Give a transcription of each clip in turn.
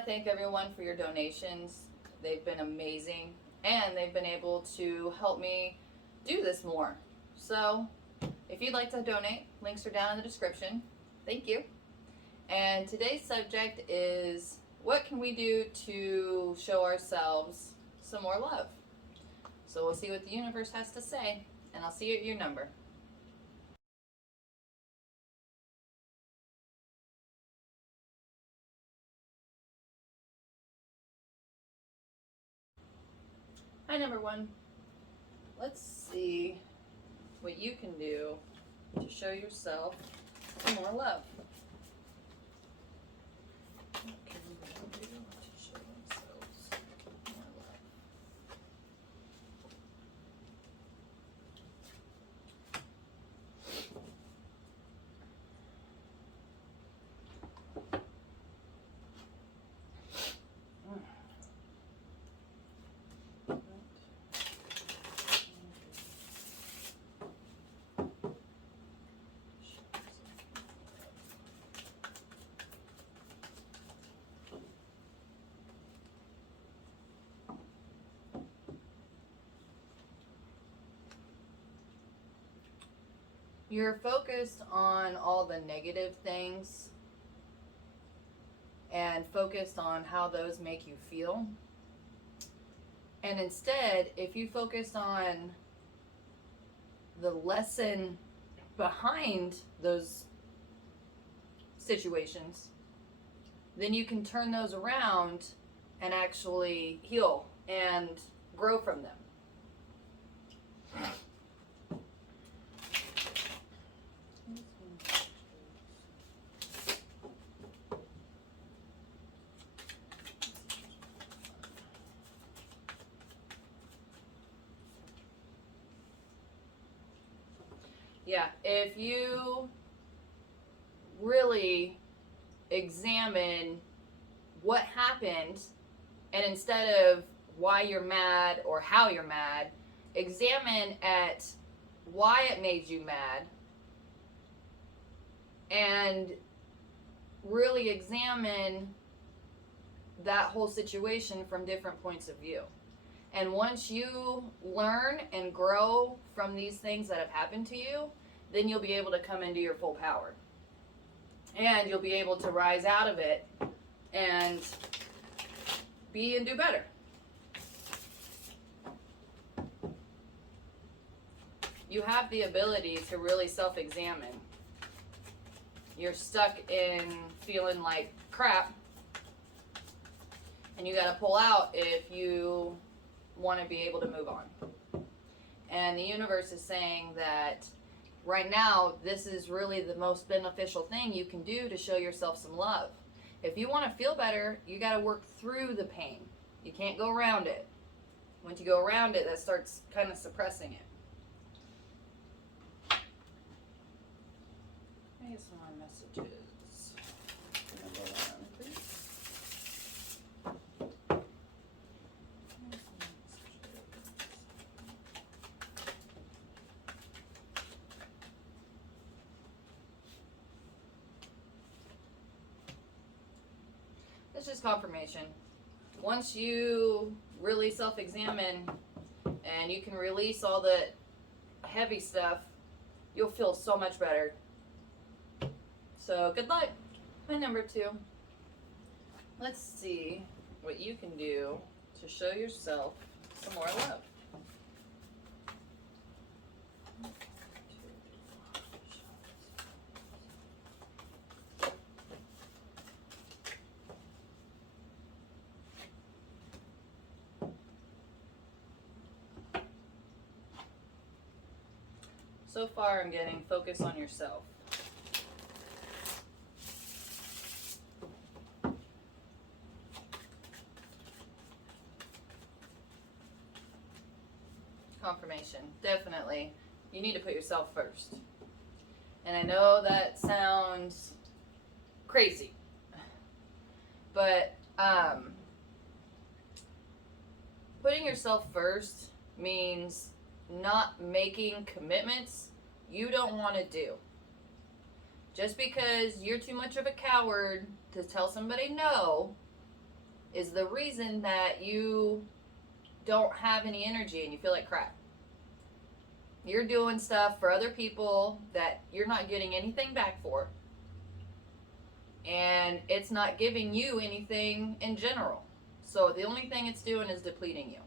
to thank everyone for your donations. They've been amazing, and they've been able to help me do this more. So if you'd like to donate, links are down in the description. Thank you. And today's subject is, what can we do to show ourselves some more love? So we'll see what the universe has to say, and I'll see you at your number. Hi, number one. Let's see what you can do to show yourself some more love. What can we do to show ourselves more love? You're focused on all the negative things and focused on how those make you feel. And instead, if you focused on the lesson behind those situations, then you can turn those around and actually heal and grow from them. Yeah, if you really examine what happened, and instead of why you're mad or how you're mad, examine at why it made you mad, and really examine that whole situation from different points of view. And once you learn and grow from these things that have happened to you, then you'll be able to come into your full power. And you'll be able to rise out of it and be and do better. You have the ability to really self-examine. You're stuck in feeling like crap, and you got to pull out if you want to be able to move on. And the universe is saying that right now, this is really the most beneficial thing you can do to show yourself some love. If you want to feel better, you got to work through the pain. You can't go around it. Once you go around it, that starts kind of suppressing it. I get some more messages. Number one, please. It's just confirmation. Once you really self-examine and you can release all the heavy stuff, you'll feel so much better. So good luck. My number two. Let's see what you can do to show yourself some more love. So far, I'm getting focus on yourself. Confirmation. Definitely. You need to put yourself first. And I know that sounds crazy, but putting yourself first means not making commitments you don't want to do. Just because you're too much of a coward to tell somebody no is the reason that you don't have any energy and you feel like crap. You're doing stuff for other people that you're not getting anything back for. And it's not giving you anything in general. So the only thing it's doing is depleting you.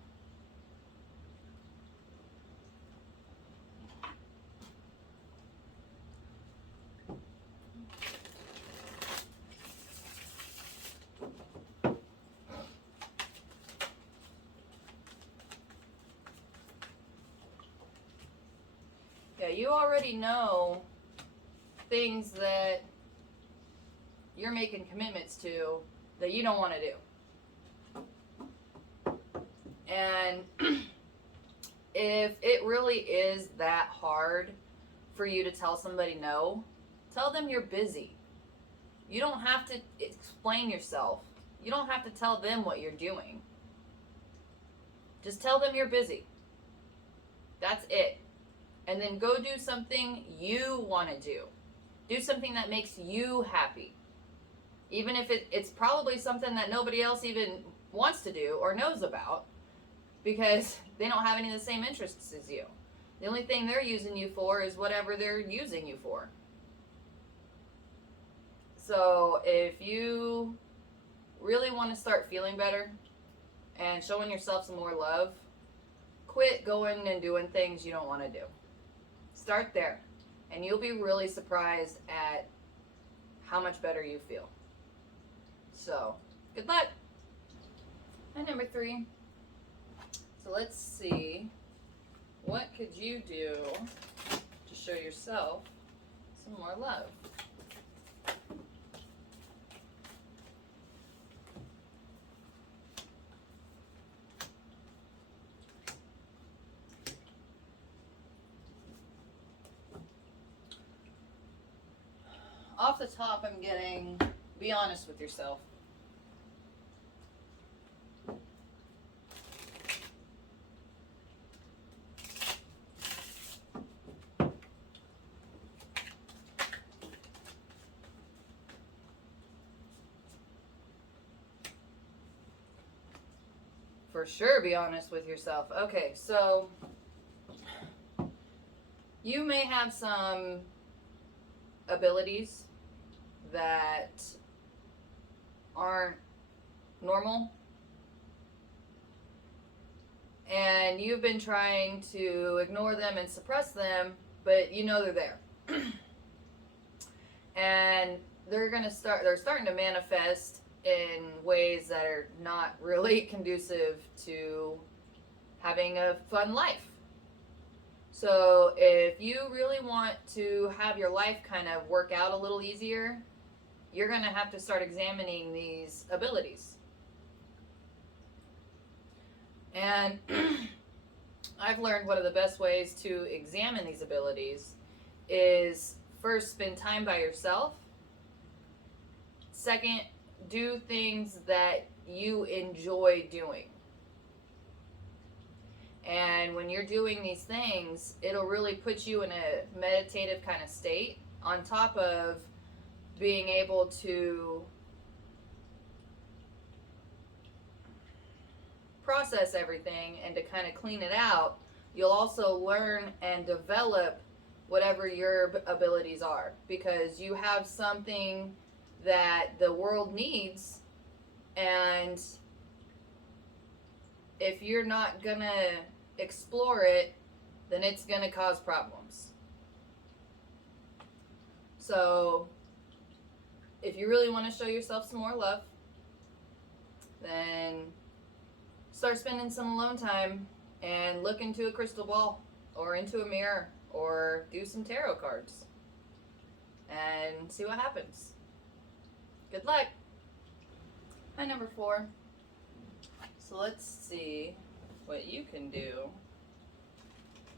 Yeah, you already know things that you're making commitments to that you don't want to do. And if it really is that hard for you to tell somebody no, tell them you're busy. You don't have to explain yourself. You don't have to tell them what you're doing. Just tell them you're busy. That's it. And then go do something you want to do. Do something that makes you happy. Even if it's probably something that nobody else even wants to do or knows about, because they don't have any of the same interests as you. The only thing they're using you for is whatever they're using you for. So if you really want to start feeling better and showing yourself some more love, quit going and doing things you don't want to do. Start there, and you'll be really surprised at how much better you feel. So, good luck. And number 3. So let's see, what could you do to show yourself some more love? Off the top, I'm getting, be honest with yourself. For sure, be honest with yourself. Okay, so you may have some abilities that aren't normal, and you've been trying to ignore them and suppress them, but you know they're there. And they're starting to manifest in ways that are not really conducive to having a fun life. So if you really want to have your life kind of work out a little easier, you're going to have to start examining these abilities. And I've learned one of the best ways to examine these abilities is first, spend time by yourself. Second, do things that you enjoy doing. And when you're doing these things, it'll really put you in a meditative kind of state, on top of being able to process everything and to kind of clean it out. You'll also learn and develop whatever your abilities are, because you have something that the world needs, and if you're not gonna explore it, then it's gonna cause problems. So if you really want to show yourself some more love, then start spending some alone time and look into a crystal ball or into a mirror or do some tarot cards and see what happens. Good luck. Hi, number 4. So let's see what you can do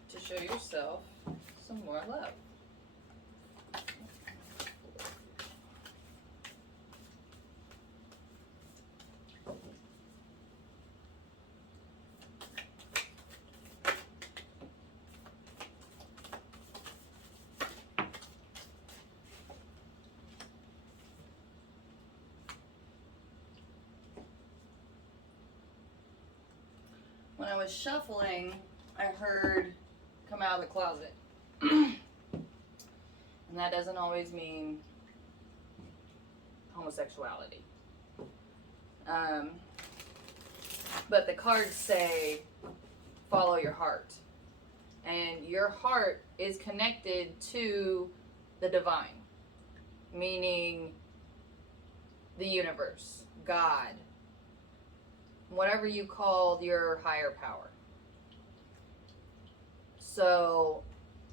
to show yourself some more love. was shuffling, I heard come out of the closet. And that doesn't always mean homosexuality. But the cards say, follow your heart. And your heart is connected to the divine, meaning the universe, God, whatever you call your higher power. So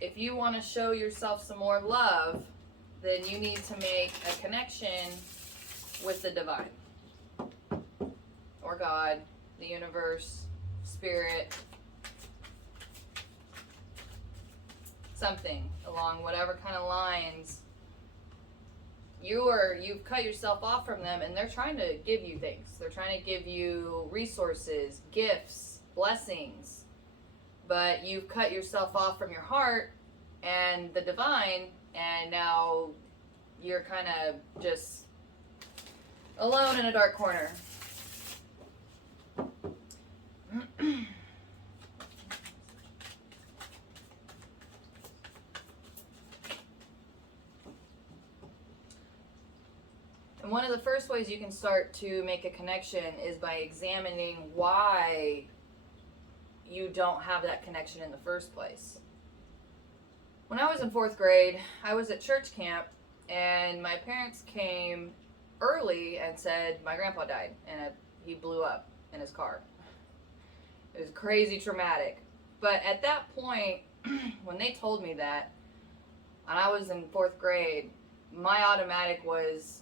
if you want to show yourself some more love, then you need to make a connection with the divine, or God, the universe, spirit, something along whatever kind of lines you've cut yourself off from them, and they're trying to give you things. They're trying to give you resources, gifts, blessings, but you've cut yourself off from your heart and the divine, and now you're kind of just alone in a dark corner. And one of the first ways you can start to make a connection is by examining why you don't have that connection in the first place. When I was in 4th grade, I was at church camp, and my parents came early and said my grandpa died, and he blew up in his car. It was crazy traumatic. But at that point, when they told me that, and I was in 4th grade, my automatic was,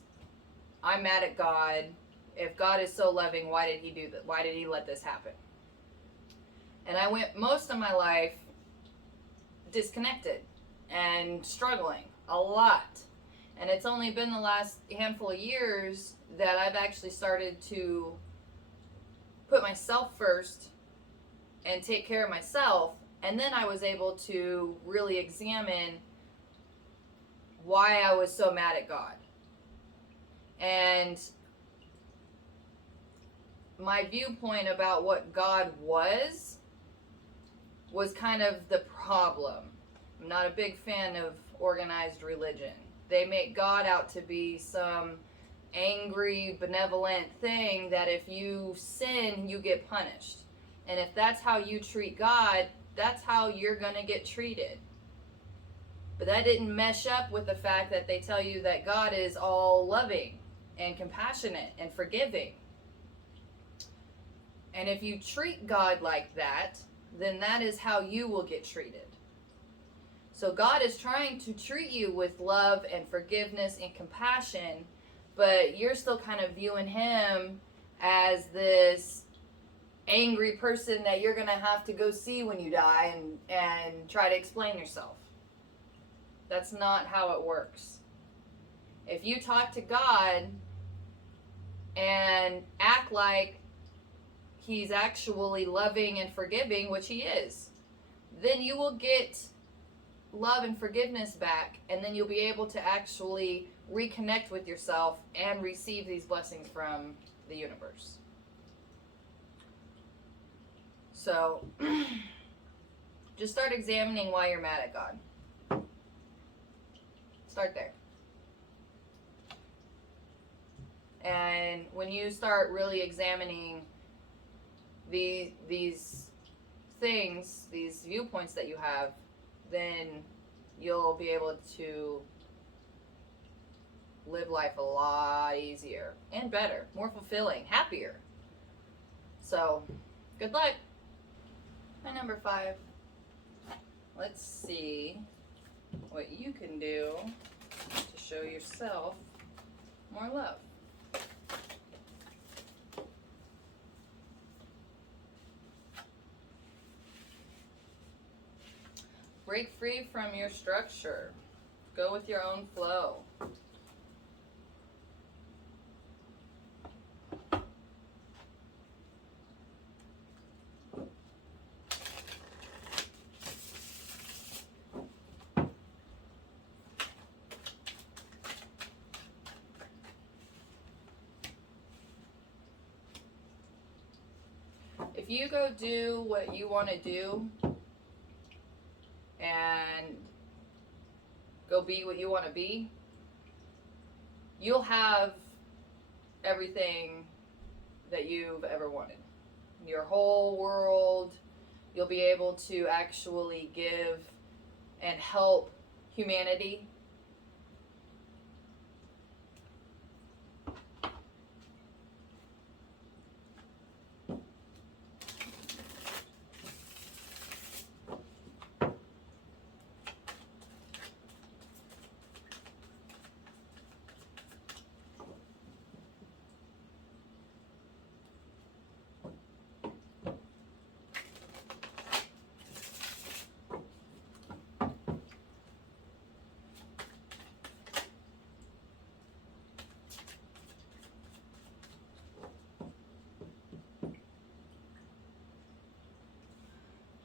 I'm mad at God. If God is so loving, why did he do that? Why did he let this happen? And I went most of my life disconnected and struggling a lot. And it's only been the last handful of years that I've actually started to put myself first and take care of myself. And then I was able to really examine why I was so mad at God. And my viewpoint about what God was kind of the problem. I'm not a big fan of organized religion. They make God out to be some angry, benevolent thing that if you sin, you get punished. And if that's how you treat God, that's how you're going to get treated. But that didn't mesh up with the fact that they tell you that God is all loving and compassionate and forgiving. And if you treat God like that, then that is how you will get treated. So God is trying to treat you with love and forgiveness and compassion, but you're still kind of viewing him as this angry person that you're going to have to go see when you die and try to explain yourself. That's not how it works. If you talk to God and act like he's actually loving and forgiving, which he is, then you will get love and forgiveness back, and then you'll be able to actually reconnect with yourself and receive these blessings from the universe. So just start examining why you're mad at God. Start there. And when you start really examining these things, these viewpoints that you have, then you'll be able to live life a lot easier and better, more fulfilling, happier. So, good luck. My number 5. Let's see what you can do to show yourself more love. Break free from your structure. Go with your own flow. If if you go do what you want to do and go be what you want to be, you'll have everything that you've ever wanted. Your whole world, you'll be able to actually give and help humanity.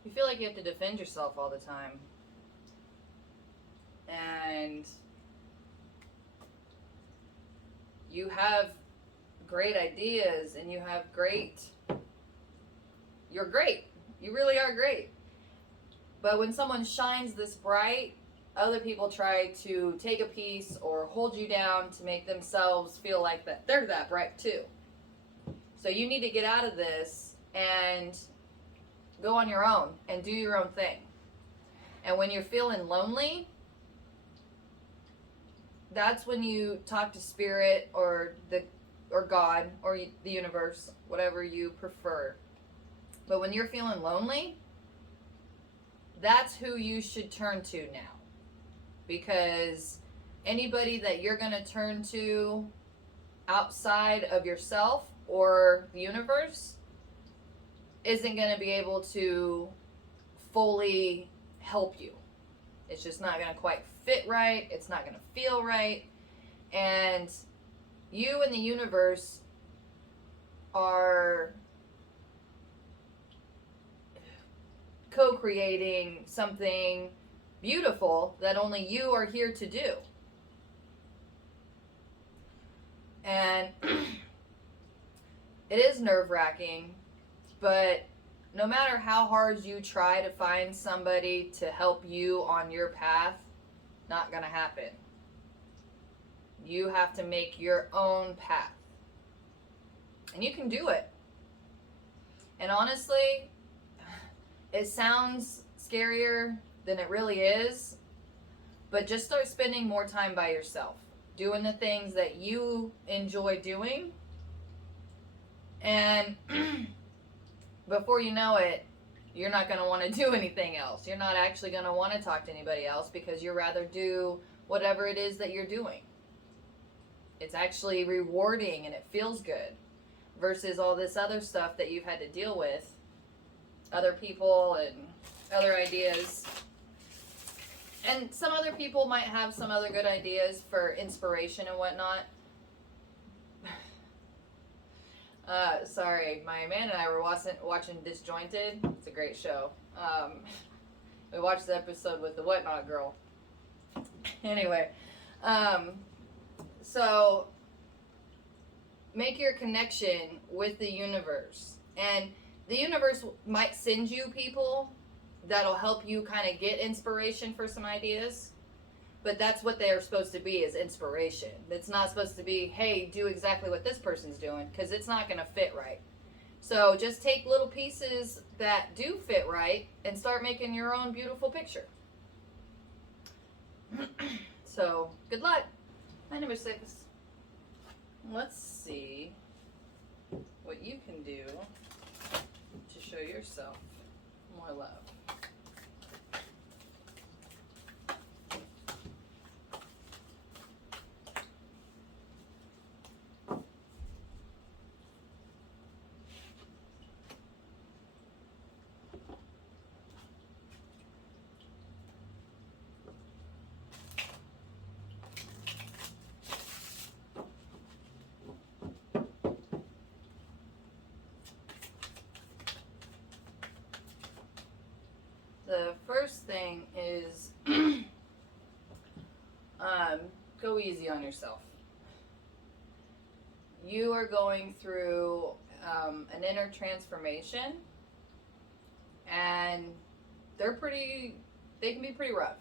You feel like you have to defend yourself all the time. And you have great ideas and you're great. You really are great. But when someone shines this bright, other people try to take a piece or hold you down to make themselves feel like that they're that bright too. So you need to get out of this and go on your own and do your own thing. And when you're feeling lonely, that's when you talk to spirit or God or the universe, whatever you prefer. But when you're feeling lonely, that's who you should turn to now. Because anybody that you're going to turn to outside of yourself or the universe isn't going to be able to fully help you. It's just not going to quite fit right. It's not going to feel right. And you and the universe are co-creating something beautiful that only you are here to do. And it is nerve-wracking, but no matter how hard you try to find somebody to help you on your path, not gonna happen. You have to make your own path. And you can do it. And honestly, it sounds scarier than it really is, but just start spending more time by yourself, doing the things that you enjoy doing, and before you know it, you're not going to want to do anything else. You're not actually going to want to talk to anybody else because you'd rather do whatever it is that you're doing. It's actually rewarding and it feels good versus all this other stuff that you've had to deal with, other people and other ideas. And some other people might have some other good ideas for inspiration and whatnot. Sorry, my man and I were watching Disjointed. It's a great show. We watched the episode with the Whatnot girl. Anyway, so make your connection with the universe. And the universe might send you people that'll help you kind of get inspiration for some ideas. But that's what they're supposed to be, is inspiration. It's not supposed to be, hey, do exactly what this person's doing, because it's not going to fit right. So just take little pieces that do fit right and start making your own beautiful picture. So, good luck. My number 6. Let's see what you can do to show yourself more love. The first thing is go easy on yourself. You are going through an inner transformation, and they can be pretty rough.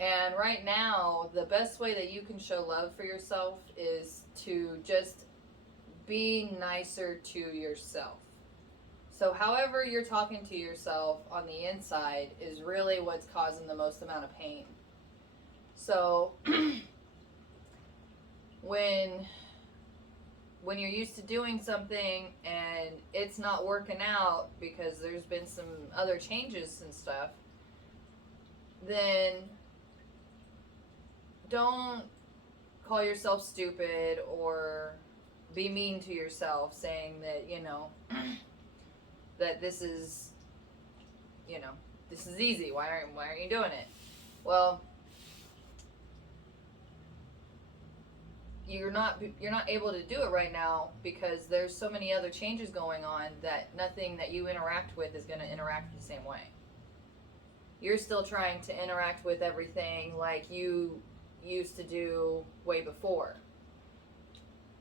And right now, the best way that you can show love for yourself is to just be nicer to yourself. So however you're talking to yourself on the inside is really what's causing the most amount of pain. So when you're used to doing something and it's not working out because there's been some other changes and stuff, then don't call yourself stupid or be mean to yourself saying that, that this is easy. Why aren't you doing it? Well, you're not able to do it right now because there's so many other changes going on that nothing that you interact with is going to interact the same way. You're still trying to interact with everything like you used to do way before.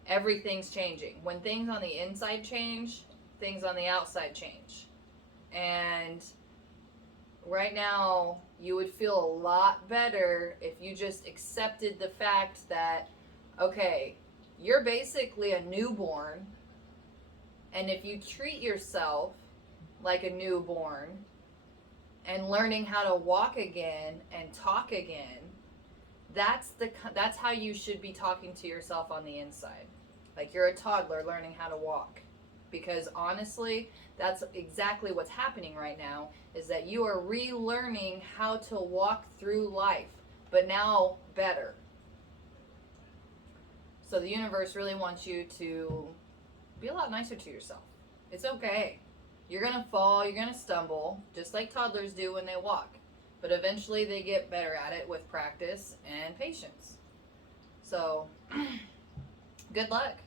Everything's changing. When things on the inside change, things on the outside change. And right now, you would feel a lot better if you just accepted the fact that, okay, you're basically a newborn, and if you treat yourself like a newborn and learning how to walk again and talk again, that's how you should be talking to yourself on the inside. Like you're a toddler learning how to walk. Because honestly, that's exactly what's happening right now, is that you are relearning how to walk through life, but now better. So the universe really wants you to be a lot nicer to yourself. It's okay. You're going to fall, you're going to stumble, just like toddlers do when they walk. But eventually they get better at it with practice and patience. So, good luck.